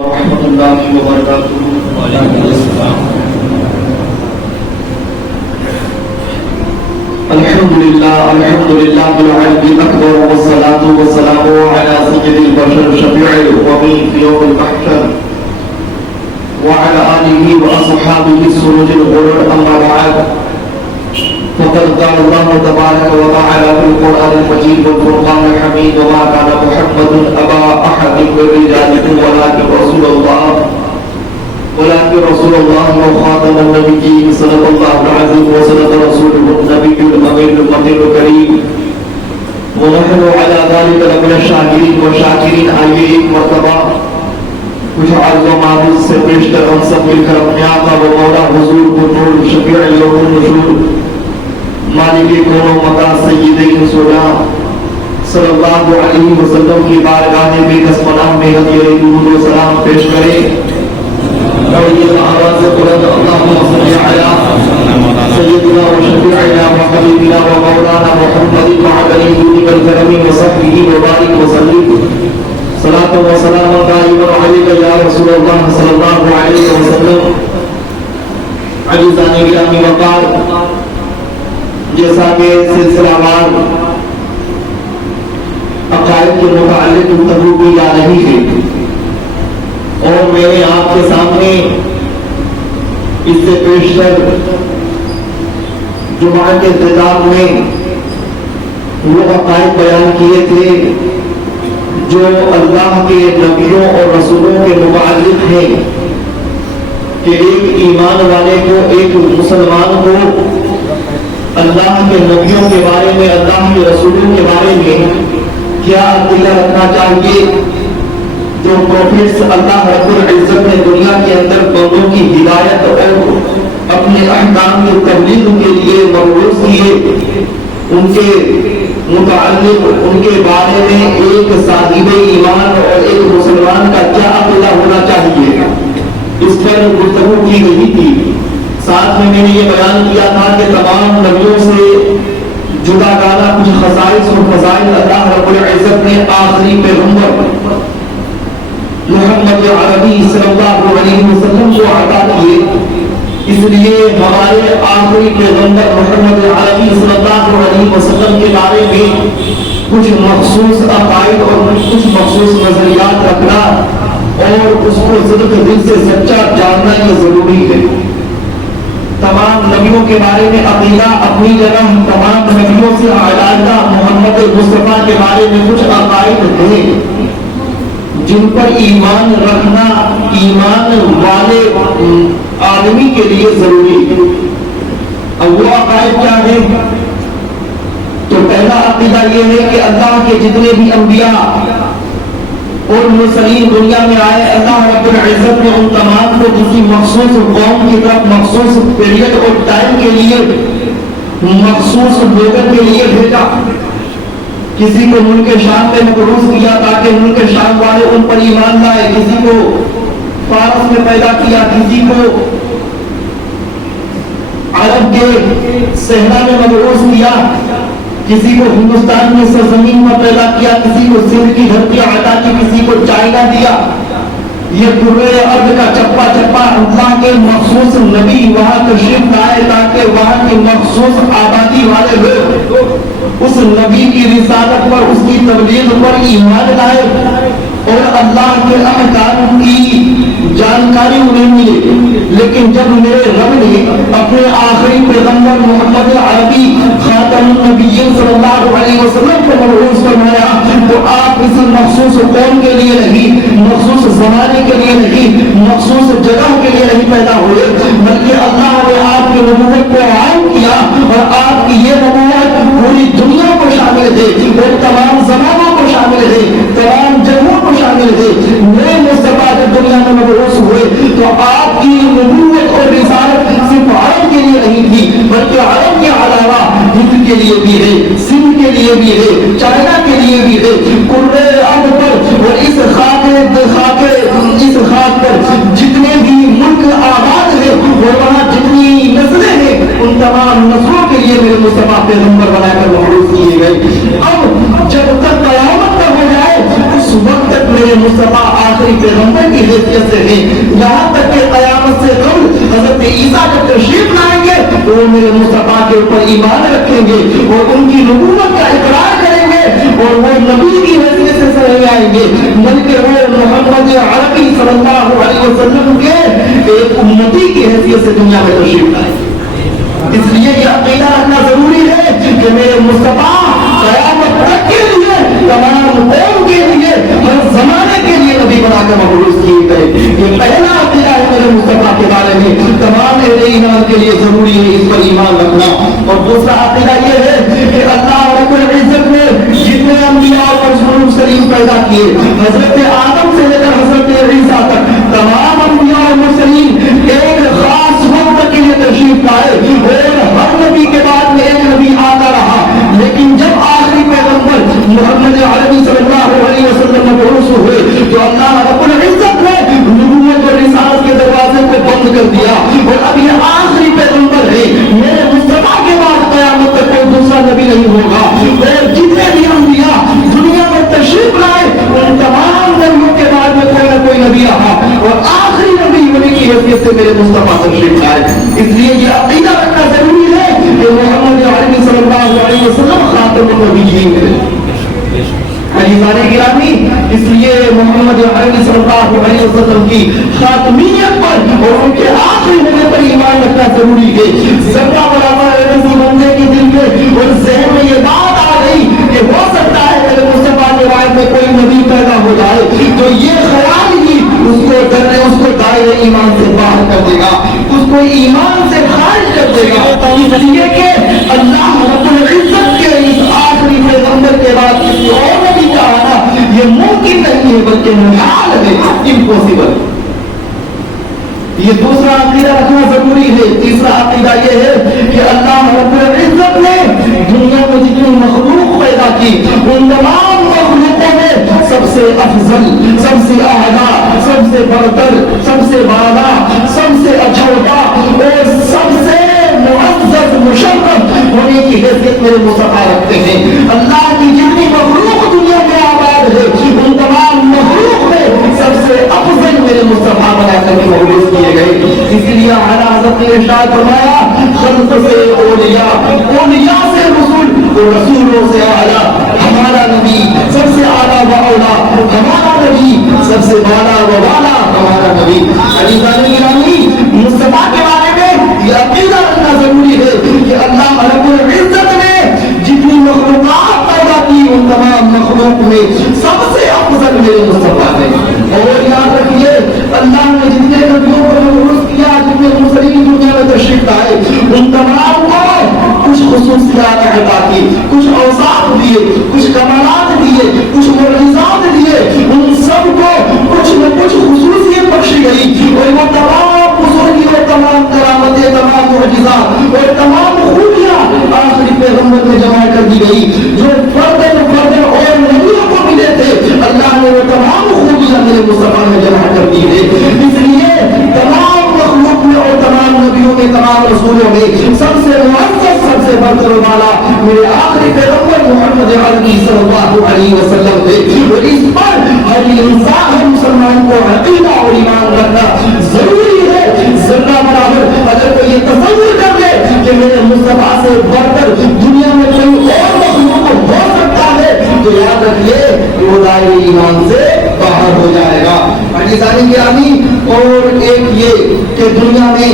ورحمۃ اللہ وبرکاتہ۔ وعلیکم السلام۔ الحمد للہ العلي الأكبر والصلاة والسلام على سيد البشر شفيع الأمم في يوم المحشر وعلى آله وأصحابه السرور الغرر، أما بعد، فقد قال الله تبارك وتعالى في القرآن المجيد والفرقان الحميد: وما كان محمد أبا أحد من رجالكم ولكن رسول الله وخاتم النبيين، صدق الله العظيم وصدق رسوله النبي الأمين المطيع الكريم، ونحن على ذلك لمن الشاكرين والشاكرين۔ آئیے ایک مرتبہ کچھ عرض و معروض سے پیشتر ہم سب مل کر اپنے آقا و مولا حضور بطول شفیع یوم النشور مالک کون و مکان سید رسولہ صلی اللہ علیہ وسلم کی بارگاہ بے کس پناہ میں ہدیہ درود و سلام پیش کریں اور یہ آواز بلند: اللہم صل علی سیدنا و شفیعنا و حبیبنا و مولانا محمد وعلی دونک الکرم و صحبہ وبارک وسلم، صلاۃ و سلام دائما علیک یا رسول اللہ صلی اللہ علیہ وسلم۔ عزیزان گرامی وقار، جیسا کہ سلسلہ وار عقائد کے متعلق گفتگو کی جا رہی ہے، اور میں نے آپ کے سامنے اس سے پیشتر جمعہ کے اختتام میں وہ عقائد بیان کیے تھے جو اللہ کے نبیوں اور رسولوں کے متعلق ہیں کہ ایک ایمان والے کو، ایک مسلمان کو اللہ کے نبیوں کے بارے میں، اللہ کے رسولوں کے بارے میں کیا عقیدہ رکھنا چاہیے۔ جو پروفیٹس اللہ رب العزت نے دنیا کے اندر بندوں کی ہدایت اور اپنے احکام کی تبلیغ کے لیے مبعوث کیے، ان کے متعلق، ان کے بارے میں ایک صاحب ایمان اور ایک مسلمان کا کیا عقیدہ ہونا چاہیے، اس پر گفتگو کی گئی تھی۔ ساتھ میں نے یہ بیان کیا تھا کہ تمام نبیوں سے جدا گانا کچھ خصائص اور فضائل اللہ رب العزت نے آخری پیغمبر محمد عربی صلی اللہ علیہ وسلم کو عطا کیے۔ اس لیے ہمارے آخری پیغمبر محمد عربی صلی اللہ علیہ وسلم کے بارے میں کچھ مخصوص عقائد اور کچھ مخصوص نظریات رکھنا اور اس کو صدق دل سے سچا جاننا یہ ضروری ہے۔ تمام نبیوں کے بارے میں عقیدہ اپنی جگہ، تمام نبیوں سے علیحدہ محمد مصطفیٰ کے بارے میں کچھ عقائد ہیں جن پر ایمان رکھنا ایمان والے آدمی کے لیے ضروری ہے۔ اب وہ عقائد کیا ہے؟ تو پہلا عقیدہ یہ ہے کہ اللہ کے جتنے بھی انبیاء اور مرسلین دنیا میں آئے، اللہ رب العزت نے ان تمام کو کسی مخصوص قوم کی طرف مخصوص پیریڈ اور ٹائم کے لیے، مخصوص لوگوں کے لیے بھیجا۔ کسی کو ملک شام میں مبعوث کیا تاکہ ملک شام والے ان پر ایمان لائے، کسی کو فارس میں پیدا کیا، کسی کو عرب کے صحرا میں مبعوث کیا، کسی کو ہندوستان میں سرزمین میں پیدا کیا، کسی کو سندھ کی دھرتی عطا کی، کسی کو چائنا دیا۔ یہ پورے ارض کا چپا چپا اللہ کے مخصوص نبی وہاں تشریف لائے تاکہ وہاں کی مخصوص آبادی والے لوگ اس نبی کی رسالت پر، اس کی تبلیغ پر ایمان لائے اور اللہ کے احکام کی جانکاری انہیں ملے۔ لیکن جب میرے رب نے اپنے آخری پیغمبر محمد عربی خاتم النبیین صلی اللہ علیہ وسلم کو مبعوث فرمایا تو آپ کسی مخصوص قوم کے لیے نہیں، مخصوص زمانے کے لیے نہیں، مخصوص جگہ کے لیے نہیں پیدا ہوئے، بلکہ اللہ نے آپ کی نبوت کو عام کیا اور آپ کی یہ نبوت پوری دنیا کو شامل ہے اور تمام زمانوں کو شامل ہے، تمام جگہوں کو شامل ہے۔ میرے مصطفیٰ جب دنیا میں مبعوث ہوئے تو آپ کی نبوت اور رسالت صرف عرب کے لیے نہیں تھی، بلکہ عرب کے علاوہ ہند کے لیے بھی ہے، سندھ کے لیے بھی ہے، چائنا کے لیے بھی ہے، پورے ارض پر اور اس خاک پر جتنے بھی ملک آباد ہے اور وہاں جتنی نسلیں ہیں ان تمام نسلوں کے لیے میرے مصطفیٰ پیغمبر بنا کر مبعوث کیے گئے۔ اب جب تک قیامت تک ہو جائے اس وقت تک میرے مصطفیٰ آخری پیغمبر کی ہے حیثیت سے ہیں، یہاں تک کہ قیامت سے قبل حضرت عیسیٰ جب تشریف لائیں گے تو وہ میرے مصطفیٰ کے اوپر ایمان رکھیں گے اور ان کی نبوت کا اقرار کریں گے اور وہ نبی کی حیثیت سے سمجھ آئیں گے، بلکہ وہ محمد عربی صلی اللہ علیہ وسلم کے ایک امتی کی حیثیت سے دنیا میں تشریف لائیں گے۔ اس لیے یہ عقیدہ رکھنا ضروری ہے کہ میرے مصطفیٰ قیامت تک کے لیے، تمام قوم کے لیے، ہر زمانے کے لیے نبی بنا کر مبعوث کیے گئے۔ یہ پہلا عقیدہ ہے میرے مصطفیٰ کے بارے میں، تمام اہل ایمان کے لیے ضروری ہے اس پر ایمان رکھنا۔ اور دوسرا عقیدہ یہ ہے کہ اللہ رب العزت نے جتنے انبیاء اور مرسلین پیدا کیے، حضرت آدم سے لے کر حضرت عیسیٰ تک، تمام انبیاء اور مرسلین ایک خاص وقت کے لیے تشریف لائے اور ہر نبی کے بعد میں ایک نبی آتا رہا، لیکن جب آخری پیغمبر محمد عربی صلی اللہ علیہ وسلم مبعوث ہوئے تو اللہ رب العزت نے نبوت اور رسالت کے دروازے کو بند کر دیا اور اب یہ آخری پیغمبر ہے، میرے مصطفیٰ کے بعد قیامت تک کوئی دوسرا نبی نہیں ہوگا۔ اور جتنے بھی انبیاء دنیا میں تشریف لائے ان تمام نبیوں کے بعد میں کوئی نہ کوئی نبی رہا اور آخری نبی ہونے کی حیثیت سے میرے مصطفیٰ تشریف لائے۔ اس لیے یہ عقیدہ رکھنا ضروری ہے کہ محمد عربی صلی اللہ علیہ وسلم خاتم النبیین ہے۔ عزیزان گرامی، اس لیے محمد عربی صلی اللہ علیہ وسلم کی خاتمیت پر اور ان کے آخری ہونے پر ایمان رکھنا ضروری ہے۔ ذرہ برابر کسی بندے کے دل میں اور ذہن میں یہ بات آ گئی کہ ہو سکتا ہے کہ مصطفیٰ کے بعد میں کوئی نبی پیدا ہو جائے تو یہ خیال ہی اس کو دائرے ایمان سے باہر کر دے گا، اس کو ایمان سے خارج کر دے گا، اس لیے کہ اللہ رب العزت کے اس آخری پیغمبر کے بعد کسی اور نبی کا آنا یہ ممکن نہیں ہے بلکہ محال ہے، امپوسیبل۔ یہ دوسرا عقیدہ رکھنا ضروری ہے۔ تیسرا عقیدہ یہ ہے کہ اللہ رب العزت نے دنیا میں جتنی مخلوق پیدا کی ان تمام مخلوقوں میں سب سے افضل، سب سے اعلیٰ، سب سے برتر، سب سے بالا، سب سے اچھوتا اور سب سے معزز مشرف ہونے کی حیثیت میرے مصطفیٰ رکھتے ہیں۔ اللہ کی جتنی مخلوق دنیا میں آباد ہے ان تمام مخلوق میں سب سے افضل میرے مصطفیٰ بنا کر مبعوث کیے گئے۔ اسی لیے اعلیٰ حضرت نے ارشاد فرمایا خلق سے اولیاء، اولیاء سے رسول اور رسولوں سے اعلیٰ ہمارا نبی سب سے اعلیٰ و اولیٰ، ہمارا نبی سب سے بالا و والا ہمارا نبی۔ عزیزان گرامی، مصطفیٰ کے بارے میں یہ عقیدہ رکھنا ضروری ہے کہ اللہ رب العزت نے جتنی مخلوقات پیدا کی ان تمام مخلوق میں سب سے افضل میرے مصطفیٰ ہے۔ اور یاد رکھیے اللہ نے جتنے نبیوں کو مبعوث کیا، جتنے مرسلین دنیا میں تشریف لائے ان تمام کو کچھ خصوصیات عطا کی، کچھ اوصاف دیے، کچھ کمالات دیے، کچھ معجزات دیے، ان سب کو کچھ نہ کچھ خصوصیت بخشی گئی اور وہ تمام بزرگی اور تمام کرامتیں، تمام معجزات اور تمام خوبیاں آخری پیغمبر میں جمع کر دی گئی جو فردن اور نبیوں کو ملے تھے۔ اللہ نے وہ تمام خوبیاں میرے مصطفیٰ میں جمع کر دی ہے۔ اس لیے تمام مخلوق میں اور تمام نبیوں میں، تمام رسولوں میں سب سے معزز، سب سے برتر والا میرے آخری پیغمبر محمد عربی صلی اللہ علیہ وسلم تھے۔ اور اس پر ہر انسان، ہر مسلمان کو عقیدہ اور ایمان رکھنا ضروری ہے۔ ذرہ برابر اگر کوئی یہ تصور کر لے کہ میرے مصطفیٰ سے برتر دنیا میں کوئی اور مخلوق ہو سکتا ہے تو یاد رکھیے وہ دائرے ایمان سے باہر ہو جائے گا۔ عزیزان گرامی، اور ایک یہ کہ دنیا میں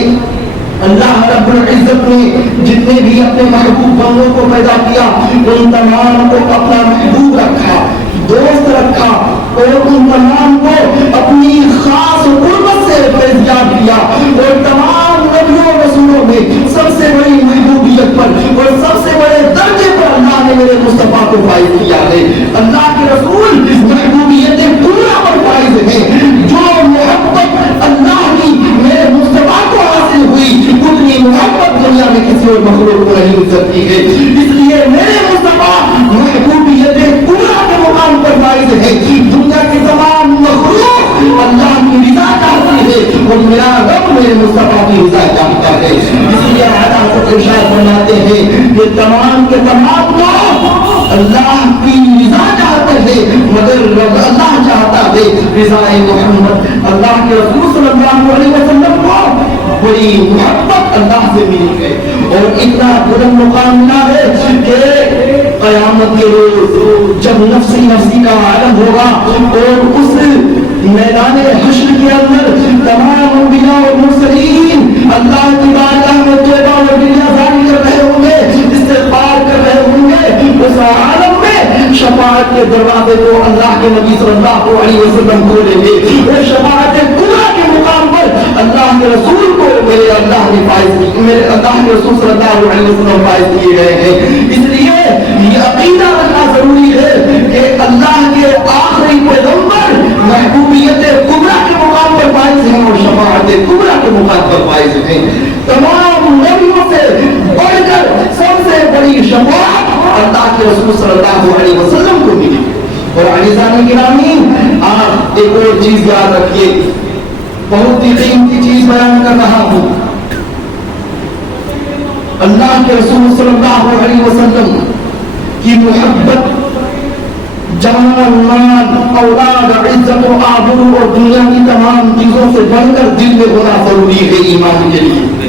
اللہ رب العزت نے جتنے بھی اپنے محبوب بندوں کو پیدا کیا ان تمام کو اپنا محبوب رکھا، دوست رکھا اور ان تمام کو اپنی خاص قربت سے فیضیاب کیا۔ اور تمام نبیوں رسولوں میں سب سے بڑی محبوبیت پر اور سب سے بڑے درجے پر اللہ نے میرے مصطفیٰ کو فائز کیا ہے۔ اللہ کے رسول محبوبیت پورا پر فائز ہیں۔ جو محبت اللہ کی میرے مصطفیٰ کو حاصل ہوئی اتنی محبت دنیا میں کسی اور مخلوق کو نہیں مل سکتی ہے۔ اس لیے میرے مصطفیٰ محبوبیت پورا کے مقام پر فائز ہے۔ دنیا کی تمام مخلوق اللہ کی رضا چاہتی ہے اور میرا رب میرے مصطفیٰ کی رضا چاہتا ہے۔ اس لیے اعلیٰ حضرت ارشاد فرماتے ہیں کہ تمام کے تمام لوگ اللہ کی رضا چاہتے تھے مگر اللہ چاہتا ہے رضا محمد. اللہ کے رسول صلی اللہ علیہ وسلم کو بڑی محبت اللہ سے ملی ہے اور اتنا بلند مقام ملا ہے کہ قیامت کے روز جب نفسی نفسی کا عالم ہوگا اور اس میدان حشر کے اندر تمام انبیاء اور مرسلین اللہ کی بارگاہ میں توبہ اور نیازاری کر رہے ہوں گے, استغفار کر رہے ہوں گے, اس عالم میں شفاعت کے دروازے کو اللہ کے نبی صلی اللہ علیہ وسلم کھولیں گے. وہ شفاعت کبریٰ کے مقام پر اللہ کے رسول کو میرے اللہ نے فائز کی, میرے اللہ کے رسول صلی اللہ علیہ وسلم فائز کیے گئے ہیں. اس لیے یہ عقیدہ رکھنا ضروری ہے کہ اللہ کے آخری پیغمبر محبوبیت کبریٰ کے مقام پر فائز ہیں اور شفاعت کبریٰ کے مقام پر فائز ہیں. تمام نبیوں سے بڑھ کر سب سے بڑی شفاعت اللہ کے رسول صلی اللہ علیہ وسلم کو ملی. اور عزیزان گرامی, آپ ایک اور چیز یاد رکھیے, بہت ہی قیمتی چیز بیان کر رہا ہوں. اللہ کے رسول صلی اللہ علیہ وسلم کی محبت جان, مال, اولاد, عزت و آبرو اور دنیا کی تمام چیزوں سے بڑھ کر دل میں ہونا ضروری ہے ایمان کے لیے.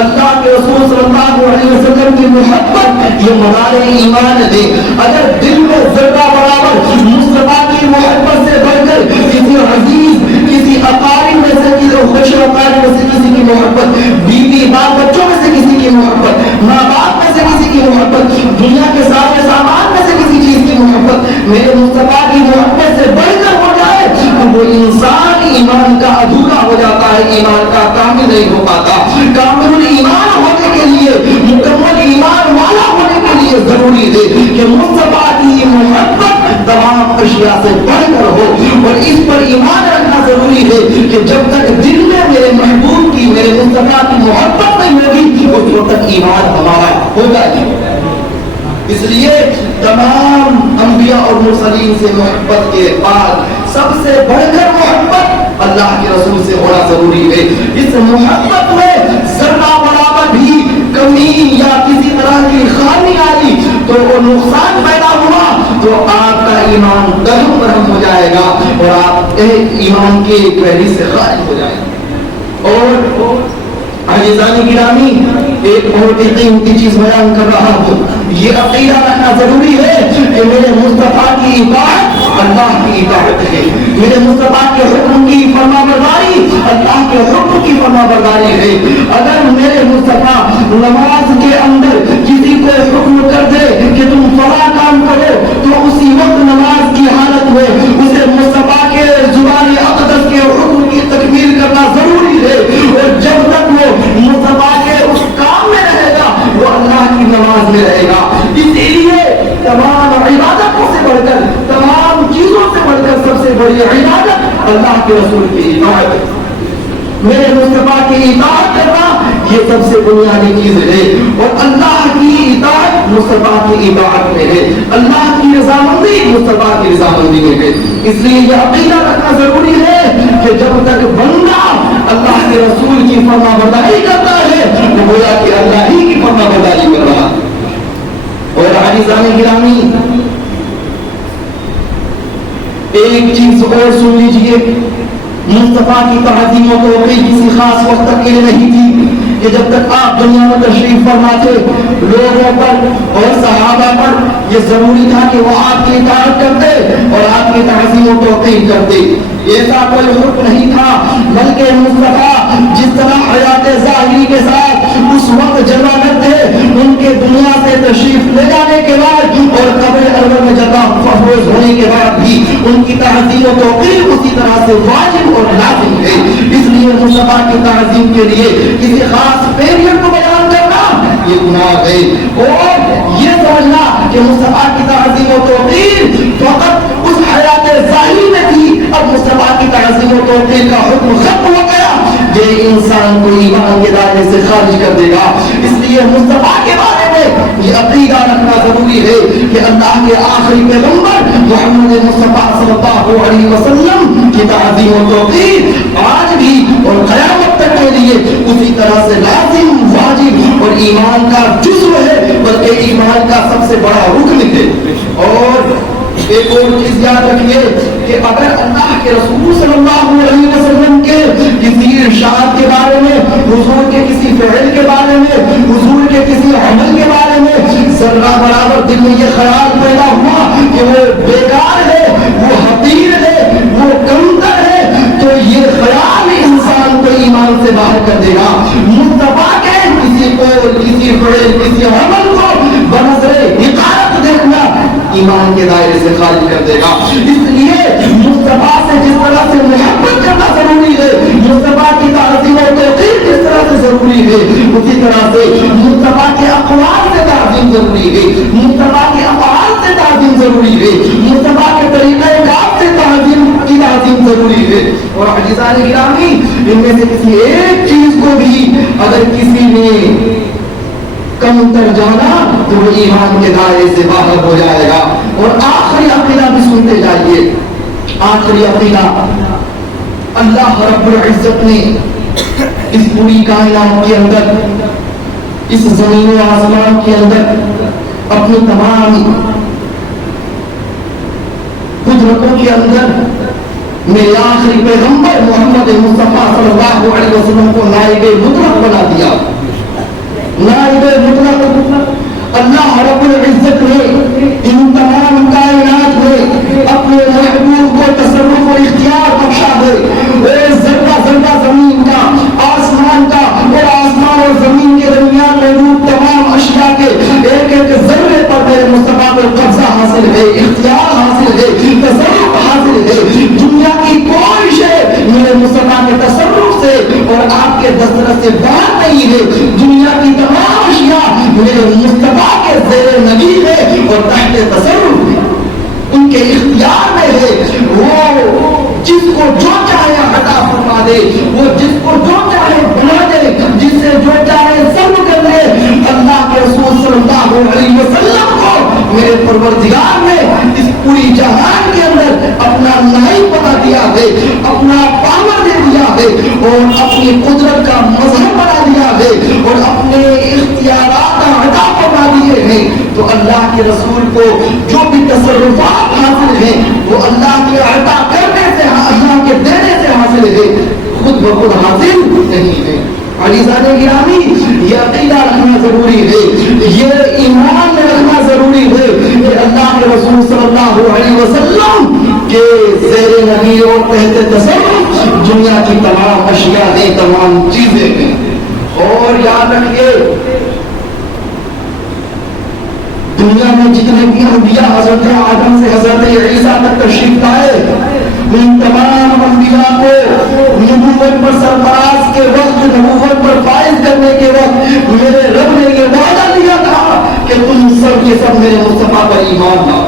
اللہ کے رسول صلی اللہ علیہ وسلم کی محبت یہ مدار ایمان ہے. اگر دل میں ذرہ برابر مصطفیٰ کی محبت سے بڑھ کر کسی عزیز, کسی اقارب میں سے کسی خوش اقارب میں سے کسی کی محبت, بیوی بال بچوں میں سے کسی کی محبت, ماں باپ میں سے کسی کی محبت, دنیا کے سارے سامان میں سے کسی چیز کی محبت میرے مصطفیٰ کی محبت سے بڑھ کر ہو جائے تو وہ انسان ایمان کا ادھورا ہو جاتا ہے, ایمان کا کامل نہیں ہو پاتا. کامل ایمان ہونے کے لیے, مکمل ایمان والا ہونے کے لیے ضروری ہے کہ مصطفیٰ کی محبت تمام اشیاء سے بڑھ کر ہو. اور اس پر ایمان رکھنا ضروری ہے کہ جب تک دل میں میرے محبوب کی, میرے مصطفیٰ کی محبت نہیں ہوگی اس وقت تک ایمان ہمارا ہوگا نہیں. اس لیے تمام انبیاء اور مرسلین سے محبت کے بعد سب سے بڑھ کر محبت اللہ کے رسول سے ہونا ضروری ہے. اس محبت میں ذرہ برابر بھی کمی یا کسی طرح کی خامی آئی تو وہ نقصان پیدا ہوا تو آپ کا ایمان درہم برہم ہو جائے گا اور آپ ایمان کے گہری سے خارج ہو جائے گا. اور عزیزان گرامی, ایک بہت ہی قیمتی چیز بیان کر رہا ہوں. یہ عقیدہ رکھنا ضروری ہے کہ میرے مصطفیٰ کی اطاعت اللہ کی اطاعت ہے, میرے مصطفیٰ کے حکم کی فرما برداری اللہ کے حکم کی فرما برداری ہے. اگر میرے مصطفیٰ نماز کے اندر کسی کو حکم کر دے کہ تم فلاں کام کرو تو اسی وقت نماز کی حالت میں اسے مصطفیٰ کے زبان اقدس کے حکم کی تکمیل کرنا ضروری ہے. اور جب تک وہ مصطفیٰ کے اس کام میں رہے گا وہ اللہ کی نماز میں رہے گا. اسی لیے تمام عبادتوں سے بڑھ کر, تمام چیزوں سے بڑھ کر سب سے بڑی عبادت اللہ کے رسول کی اطاعت ہے. میرے مصطفیٰ کی اطاعت کرنا یہ سب سے بنیادی چیز ہے. اور اللہ کی اطاعت مصطفیٰ کی اطاعت میں ہے, اللہ کی رضامندی مصطفیٰ کی رضامندی میں ہے. اس لیے یہ عقیدہ رکھنا ضروری ہے کہ جب تک بندہ اللہ کے رسول کی فرما برداری کرتا ہے تو گویا کہ اللہ ہی کی فرما برداری کر رہا. اور عزیزان گرامی, ایک چیز اور سن لیجئے, مصطفیٰ کی تعظیم و توقیر کسی خاص وقت تک کے لیے نہیں تھی کہ جب تک آپ دنیا میں تشریف فرما تھے لوگوں پر اور صحابہ پر یہ ضروری تھا کہ وہ آپ کی اطاعت کرتے اور آپ کی تعظیم و توقیر کرتے. ایسا کوئی حکم نہیں تھا, بلکہ مصطفیٰ جس طرح حیات ظاہری کے ساتھ اس وقت جمع کرتے ان کے دنیا سے تشریف لے جانے کے بعد اور قبر ارض میں جگہ محفوظ ہونے کے بعد بھی ان کی تعظیم و توقیر اسی طرح سے واجب اور لازم ہے. اس لیے مصطفیٰ کی تعظیم کے لیے کسی خاص پیریڈ کو بیان کرنا یہ گناہ ہے. اور یہ سمجھنا کہ مصطفیٰ کی تعظیم و توقیر فقط اس حیات ظاہری میں تھی, اب مصطفیٰ کی تعظیم و توقیر کا حکم ختم ہو گیا, یہ انسان کو ایمان کے دائرے سے خارج کر دے گا. اس لیے مصطفیٰ کے بارے میں یہ عقیدہ رکھنا ضروری ہے کہ اللہ کے آخری پیغمبر محمد مصطفیٰ صلی اللہ علیہ وسلم کی تعظیم و توقیر آج بھی اور قیامت تک کے لیے اسی طرح سے لازم, واجب اور ایمان کا جزو ہے. بلکہ ایمان کا سب سے بڑا رکن ہے۔ اور ایک اور چیز یاد رکھیے کہ اگر اللہ کے رسول صلی اللہ علیہ وسلم کے کسی ارشاد کے بارے میں، حضور کے کسی فعل کے بارے میں، حضور کے کسی عمل کے بارے میں ذرہ برابر دل میں یہ خیال پیدا ہوا کہ وہ بیکار ہے، وہ حقیر ہے، وہ کمتر ہے، تو یہ خیال انسان کو ایمان سے باہر کر دے گا۔ مصطفیٰ کے کسی کو، کسی فعل، کسی عمل کو بنظر حقارت دیکھنا ایمان کے دائرے سے خارج کر دے گا۔ اس لیے مصطفیٰ سے جس طرح سے محبت کرنا ضروری ہے، مصطفیٰ کی تعظیم و توقیر جس طرح سے ضروری ہے، اسی طرح سے مصطفیٰ کے اقوال سے تعظیم ضروری ہے، مصطفیٰ کے افعال سے تعظیم ضروری ہے، مصطفیٰ کے طریقہ کار سے تعظیم ضروری ہے۔ اور عزیزان گرامی، ان میں سے کسی ایک چیز کو بھی اگر کسی نے کم تر جانا تو وہ ایمان کے دائرے سے باہر ہو جائے گا۔ اور آخری عقیدہ بھی سنتے جائیے، آخری عقیدہ، اللہ رب العزت نے اس پوری کائنات کے اندر، اس زمین و آسمان کے اندر اپنی تمام قدرتوں کے اندر میرے آخری پیغمبر محمد مصطفیٰ صلی اللہ علیہ وسلم کو نائب مطلق بنا دیا۔ نائب مطلق اللہ رب العزت نے ان تمام کائنات میں اپنے محبوب کو تصرف و اختیار بخشا ہے۔ ذرہ ذرہ زمین کا، آسمان کا، اور آسمان اور زمین کے درمیان موجود تمام اشیاء کے ایک ایک ذرے پر میرے مصطفیٰ کو قبضہ حاصل ہے، اختیار حاصل ہے، تصرف حاصل ہے۔ دنیا کی کوئی شے میرے مصطفیٰ کے تصرف سے اور آپ کے دسترس سے باہر نہیں ہے۔ دنیا کی تمام اشیاء میرے مصطفیٰ کے زیر نبی ہے اور تحت تصرف ہے، ان کے اختیار میں ہے۔ وہ جس کو جو چاہے عطا فرما دے، وہ جس کو جو چاہے بنا دے، جس سے جو چاہے سب کر دے۔ اللہ کے رسول صلی اللہ علیہ وسلم کو میرے پروردگار نے اس پوری جہان کے اندر اپنا نائب بنا دیا ہے، اپنا پاور دے دیا ہے، اور اپنی قدرت کا مظہر بنا دیا ہے، اور اپنے اختیارات عطا فرما دیے ہیں۔ تو اللہ کے رسول کو جو بھی تصرفات حاصل ہیں وہ اللہ کے عطا کرنے سے، اللہ کے دینے سے حاصل ہے، خود بخود حاصل نہیں ہے۔ عزیزان گرامی، یہ عقیدہ رکھنا ضروری ہے، یہ ایمان میں رکھنا ضروری ہے کہ اللہ کے رسول صلی اللہ علیہ وسلم کے زیر نبی اور تحت تصرف دنیا کی تمام اشیاء ہیں، تمام چیزیں ہیں۔ اور یاد رکھیے، دنیا میں جتنے بھی انبیاء حضرت آدم سے حضرت عیسیٰ تک تشریف لائے، ان تمام انبیاء کو نبوت پر سرفراز کے وقت، نبوت پر فائز کرنے کے وقت میرے رب نے یہ وعدہ دیا تھا کہ تم سب کے سب میرے مصطفیٰ پر ایمان لاؤ۔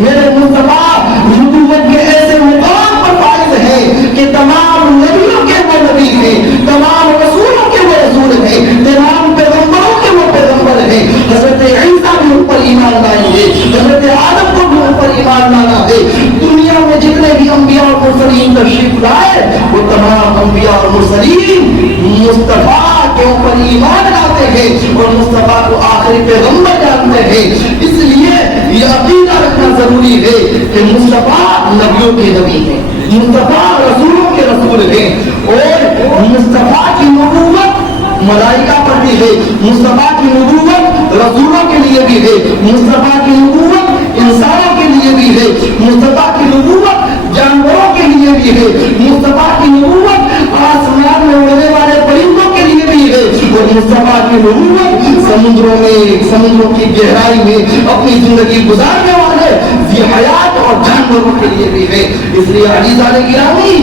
میرے مصطفیٰ نبوت کے ایسے مقام پر فائز ہیں کہ تمام نبیوں کے وہ نبی ہیں، تمام رسولوں کے وہ رسول ہیں، تمام پیغمبروں کے وہ پیغمبر ہیں۔ حضرت عیسیٰ بھی ان پر ایمان لائیں گے، حضرت آدم کو بھی ان پر ایمان لانا ہے۔ دنیا میں جتنے بھی انبیاء اور مرسلین تشریف لائے وہ تمام انبیاء اور مرسلین مصطفیٰ کے اوپر ایمان لاتے ہیں اور مصطفیٰ کو آخری پیغمبر جانتے ہیں۔ اس لیے یہ عقیدہ رکھنا ضروری ہے کہ مصطفیٰ نبیوں کے نبی ہیں، مصطفیٰ رسولوں کے رسول ہیں، اور مصطفیٰ کی نبوت ملائکہ پر بھی ہے، مصطفیٰ کی نبوت رسولوں کے لیے بھی ہے، مصطفیٰ کی نبوت انسانوں کے لیے بھی ہے، مصطفیٰ کی نبوت جانوروں کے لیے بھی ہے، مصطفیٰ کی نبوت آسمان میں اڑنے والے پرندوں کے لیے بھی ہے، اور مصطفیٰ کی نبوت سمندروں میں، سمندروں کی گہرائی میں اپنی زندگی گزارنے والے ذی حیات اور جانوروں کے لیے بھی ہے۔ اس لیے عزیزان گرامی،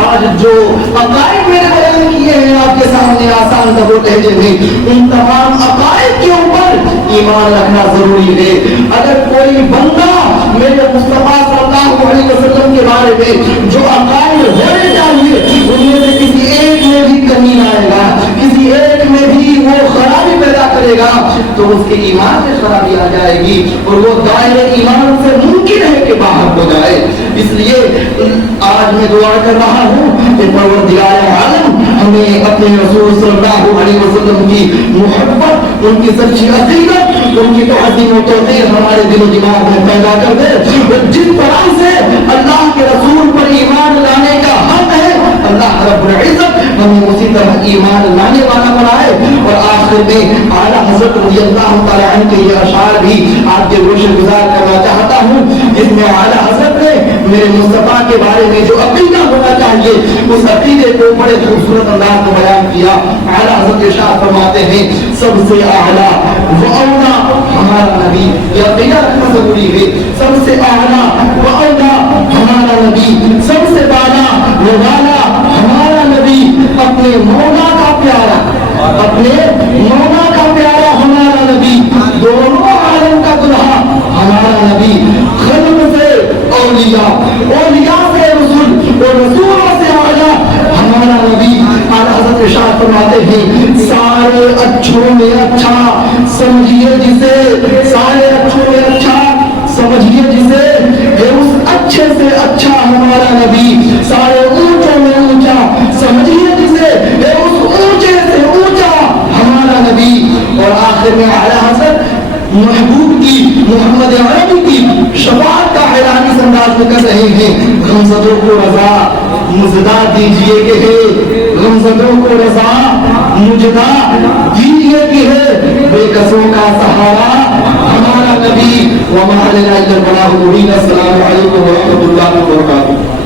آج جو عقائد میں نے بیان کیے ہیں آپ کے سامنے آسان دبو لہجے میں، ان تمام عقائد کے اوپر ایمان رکھنا ضروری ہے۔ اگر کوئی بندہ میرے مصطفیٰ صلی اللہ علیہ وسلم کے بارے میں جو عقائد ہونے چاہیے ان میں سے کسی ایک میں بھی کمی آئے گا، کسی ایک میں بھی وہ خرابی پیدا کرے گا، تو اس کے ایمان میں خرابی آ جائے گی اور وہ دائرے ایمان سے ممکن ہے کہ باہر ہو جائے۔ اس لیے آج میں دعا کر رہا ہوں کہ پروردگار عالم ہمیں اپنے رسول صلی اللہ علیہ وسلم کی محبت، ان کی سچی عقیدت ان کی تعظیم و توقیر ہمارے دل و دماغ میں پیدا کر دے. جس طرح سے اللہ کے رسول پر ایمان لانے کا حق ہے اللہ رب العزت ہمیں اسی طرح ایمان لانے والا بنائے. اور آخر میں اعلیٰ حضرت رضی اللہ تعالیٰ عنہ کے یہ اشعار بھی آپ کے گوشے گزار کرنا چاہتا ہوں جس میں اعلیٰ حضرت نے میرے مصطفیٰ کے بارے میں جو عقیدہ ہونا چاہیے اس عقیدے کو بڑے خوبصورت انداز میں بیان کیا. اعلیٰ حضرت ارشاد فرماتے ہیں سب سے اعلیٰ و اولیٰ ہمارا نبی. یہ عقیدہ رکھنا ضروری ہے. سب سے اعلیٰ و اولیٰ ہمارا نبی, سب سے بالا و والا ہمارا نبی, اپنے مولا کا پیارا, اپنے مولا کا پیارا ہمارا نبی, دونوں عالم کا دلہا ہمارا نبی, خلق سے اولیاء, اولیاء سے رسول اور رسولوں سے اعلیٰ ہمارا نبی. اعلیٰ حضرت ارشاد فرماتے ہیں سارے اچھوں میں اچھا سمجھیے جسے, سارے اچھوں میں اچھا سمجھیے جسے, اس اچھے سے اچھا ہمارا نبی, سارے اونچوں میں اونچا سمجھیے جسے, اس اونچے سے اونچا ہمارا نبی. اور آخر میں اعلیٰ حضرت محبوب کی, محمد عربی کی شفاعت کا اعلان اس انداز میں کر رہے ہیں غمزدوں کو رضا مجدہ دیجیے کہ ہے, غمزدوں کو رضا مجدہ دیجیے کہ ہے, بے کسوں کا سہارا ہمارا نبی. وما علینا الا البلاغ المبین. السلام علیکم ورحمۃ اللہ وبرکاتہ.